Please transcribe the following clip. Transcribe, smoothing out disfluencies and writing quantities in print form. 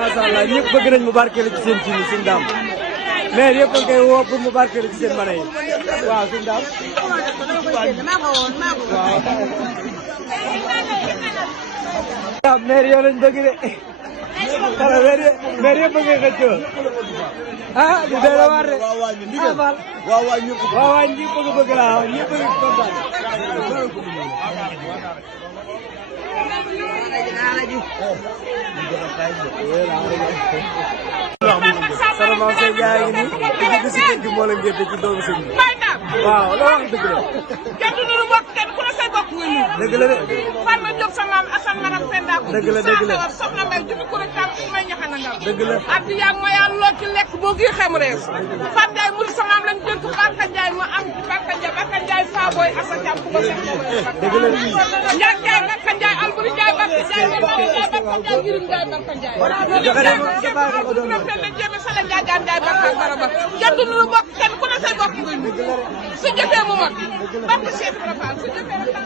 macha allah ñëpp bëgg nañ mu barkeelu ci seen kii suñu daam maire yëpp a ngi koy woo pour mu barkeelu ci seen mane yi waaw suñu daam waaw maire yoo lañ bëgg de xala maire yëpp a ngi xëccoo ah di doy la waar de waaw waaw ñëpp bëgg laa waaw ñëpp bëgg kontaan Salama Seye Ndiaye ngi nii di si kër gi moo leen gerte ci doomu sëñ bi waaw loo wax dëgg la. kenn du nu bokk kenn ku ne say bokk nga ñu. dëgg la de. Fatma Diop sa maam Assane Maram Penda ko. dëgg la dëgg la soxna Mbaye jubi ko rek tam may ñaxana nga. dëgg la addi yaa ma yaa loo ci lekk boo gii xem rees. Fat Ndiaye mu sa maam lañ dénk Barka Ndiaye mu am ci Barka Ndiaye Faboy Assa Thiam ku ko seq dëgg la Ndiaye Ndiaye Barka Ndiaye Albouri Ndiaye Barka Ndiaye Barka Ndiaye Barka Ndiaye Yirim Ndiaye Barka Ndiaye. kenn du nu bokk kenn ku ne say bokk nga ñu. su jëfee mu mot barke Cheikh Ibrahima su jëfee rek